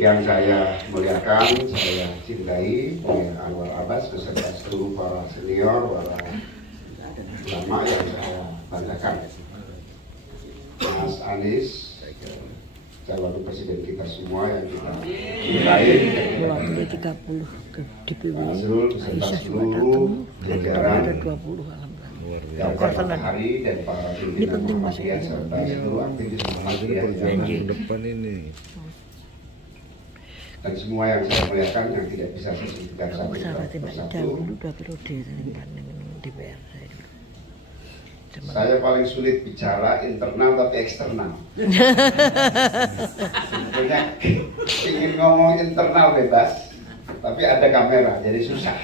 yang saya muliakan, saya cintai, Anwar Abbas beserta seluruh para senior, para ulama yang saya banggakan. Mas Anies, calon presiden kita semua yang kita cintai, waktu 30 ke DPW Azrul beserta seluruh jajaran ada 20 yang hari dan para pimpinan Muhammadiyah serta seluruh aktivis Muhammadiyah yang depan ini. Dan semua yang saya muliakan yang tidak bisa saya sebutkan satu persatu. Saya paling sulit bicara internal tapi eksternal. Sebetulnya ingin ngomong internal bebas, tapi ada kamera jadi susah.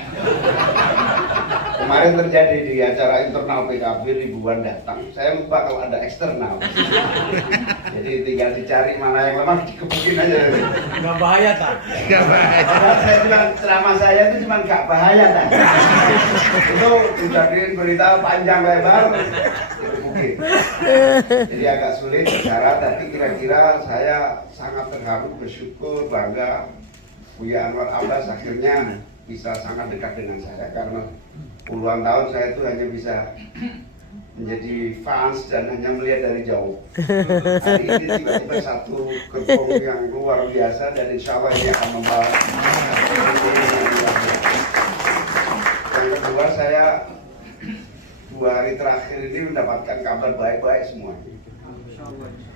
Kemarin terjadi di acara internal PKB ribuan datang. Saya lupa kalau ada eksternal. Jadi tinggal dicari mana yang lemah dikebukin aja. Nggak bahaya tak? Nggak bahaya. Saya bilang ceramah saya itu cuma nggak bahaya tak? Itu dijadiin berita panjang lebar dikebukin. Jadi agak sulit bicara, tapi kira-kira saya sangat terharu, bersyukur, bangga. Buya Anwar Abbas akhirnya bisa sangat dekat dengan saya karena puluhan tahun saya itu hanya bisa menjadi fans dan hanya melihat dari jauh. Hari ini tiba-tiba satu gerbong yang luar biasa dan insya Allah ini akan membawa. Yang kedua, saya 2 hari terakhir ini mendapatkan kabar baik-baik semua.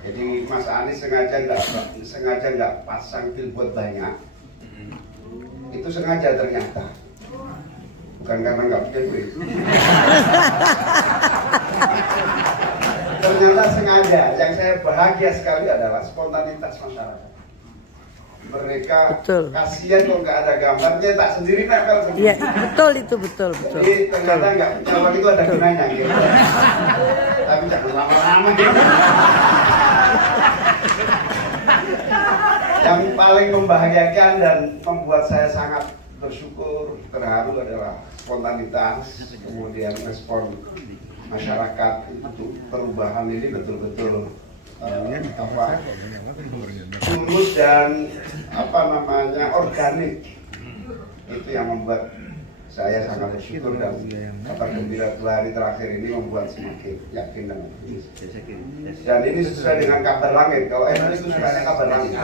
Jadi Mas Anies sengaja nggak pasang billboard banyak. Itu sengaja ternyata. Bukan karena nggak punya duit. Ternyata sengaja. Yang saya bahagia sekali adalah spontanitas masyarakat. Mereka kasihan kok nggak ada gambarnya, tak sendiri nempel sendiri. Iya, betul itu, betul. Jadi ternyata nggak punya itu ada gunanya gitu. Tapi jangan lama-lama gitu. Yang paling membahagiakan dan membuat saya sangat bersyukur, terharu adalah spontanitas, kemudian respon masyarakat itu perubahan ini betul-betul tulus dan organik. Itu yang membuat saya sangat bersyukur dan kabar gembira 2 hari terakhir ini membuat semakin yakin dan optimis. Dan ini sesuai dengan kabar langit. Kalau itu sukanya kabar langit.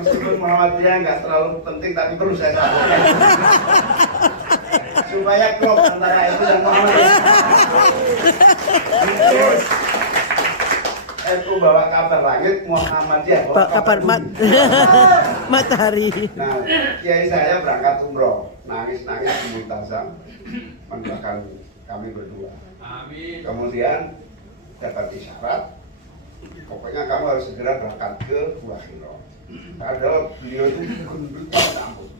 Meskipun Muhammadiyah nggak terlalu penting, tapi perlu saya sampaikan supaya klop antara itu dan Muhammadiyah. Itu bawa kabar langit, Muhammadiyah bawa kabar matahari. Nah, kiai saya berangkat umroh, nangis-nangis di Multazam, mendoakan kami berdua. Amin. Kemudian dapat isyarat, pokoknya kamu harus segera berangkat ke Gua Hiro. Padahal beliau itu gendut ampun.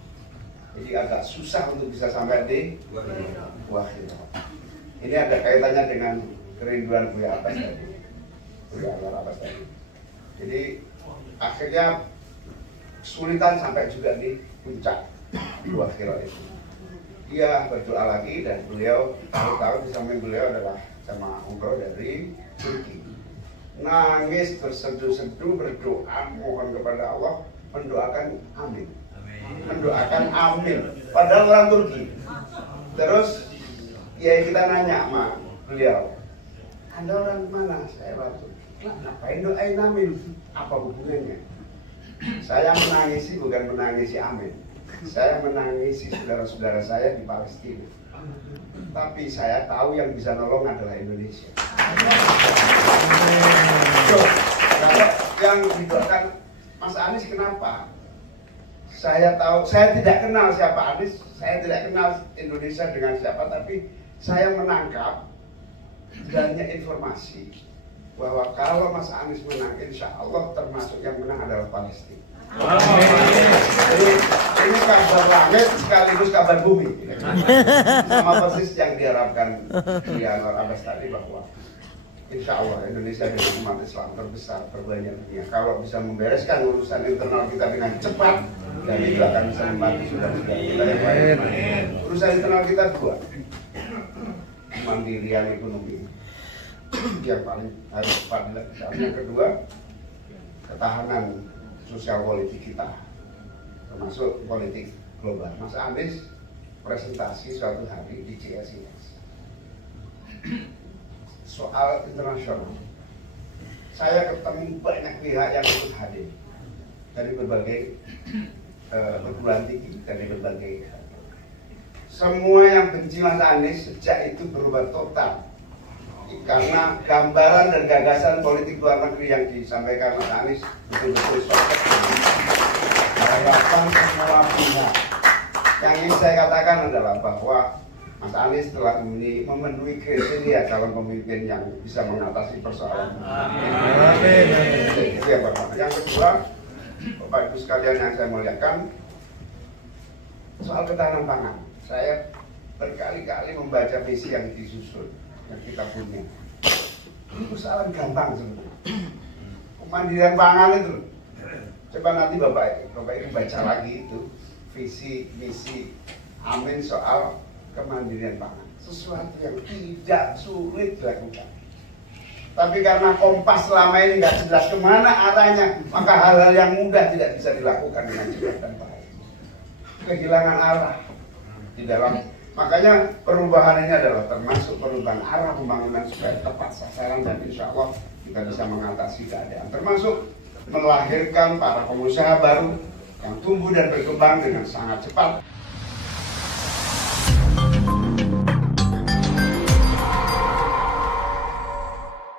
Jadi agak susah untuk bisa sampai di Gua Hiro. Ini ada kaitannya dengan kerinduan Buya Abbas tadi. Buya Anwar Abbas tadi. Jadi akhirnya kesulitan sampai juga di puncak Gua Hiro itu. Dia berdoa lagi dan beliau tahu-tahu di samping beliau adalah jamaah umroh dari Turki. Nangis berseduh-seduh berdoa mohon kepada Allah, mendoakan amin. Mendoakan amin. Padahal orang Turki. Terus ya kita nanya sama beliau, Anda orang mana? Saya orang Turki. Ngapain doain amin? Apa hubungannya? Saya menangisi bukan menangisi amin. Saya menangisi saudara-saudara saya di Palestina. Tapi saya tahu yang bisa nolong adalah Indonesia. So, kalau yang didoakan Mas Anies kenapa? Saya tahu, saya tidak kenal siapa Anies, saya tidak kenal Indonesia dengan siapa, tapi saya menangkap banyak informasi bahwa kalau Mas Anies menang, insya Allah termasuk yang menang adalah Palestina. Jadi ini kabar langit sekaligus kabar bumi. Sama persis yang diharapkan Buya Anwar Abbas tadi bahwa insya Allah Indonesia dengan umat Islam terbesar terbanyak dunia. Kalau bisa membereskan urusan internal kita dengan cepat, dan itu akan bisa membantu saudara-saudara kita yang lain. Urusan internal kita 2, kemandirian ekonomi yang paling harus cepat dilakukan. Yang kedua, ketahanan sosial politik kita, termasuk politik global. Mas Anies presentasi suatu hari di CSIS soal internasional. Saya ketemu banyak pihak yang ikut hadir dari berbagai perguruan tinggi, dari berbagai semua yang benci Mas Anies sejak itu berubah total karena gambaran dan gagasan politik luar negeri yang disampaikan Mas Anies betul-betul sokok harapan semua pihak. Yang ingin saya katakan adalah bahwa Mas Anies telah memenuhi kriteria calon pemimpin yang bisa mengatasi persoalan. Itu yang pertama. Yang kedua, Bapak Ibu sekalian yang saya muliakan, soal ketahanan pangan. Saya berkali-kali membaca misi yang disusun, yang kita punya. Ini persoalan gampang sebenarnya. Kemandirian pangan itu. Coba nanti Bapak Ibu baca lagi itu visi misi Amin soal kemandirian pangan. Sesuatu yang tidak sulit dilakukan. Tapi karena kompas selama ini nggak jelas kemana arahnya, maka hal-hal yang mudah tidak bisa dilakukan dengan cepat dan baik. Kehilangan arah di dalam, makanya perubahan ini adalah termasuk perubahan arah pembangunan supaya tepat sasaran dan insya Allah kita bisa mengatasi keadaan, termasuk melahirkan para pengusaha baru yang tumbuh dan berkembang dengan sangat cepat.